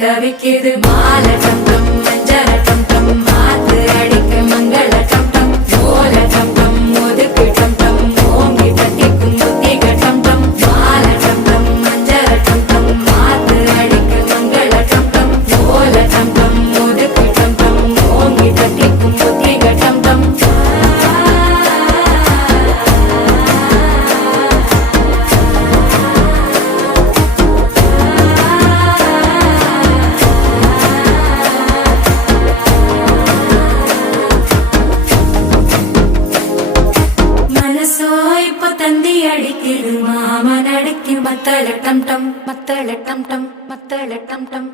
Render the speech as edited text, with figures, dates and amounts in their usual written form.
தவிக்குது மால டம் டம் மஞ்சள டம் டம் மாத்து அடிக்க மங்கள டம் டம் ஓல டம் டம் ஒதுக்கு டம் டம் ஓங்கி தட்டிக்கும் புத்திக டம் டம் மால டம் டம் மஞ்சள டம் டம் மாத்து அடிக்க மங்கள டம் டம் ஓல டம் டம் ஒதுக்கு டம் டம் ஓங்கி தட்டிக்கும் புத்திக டம் டம் தந்தி அடிக்குது மாமன் அடிக்கு மத்தள டம் டம் மத்தள டம் டம் மத்தள டம் டம்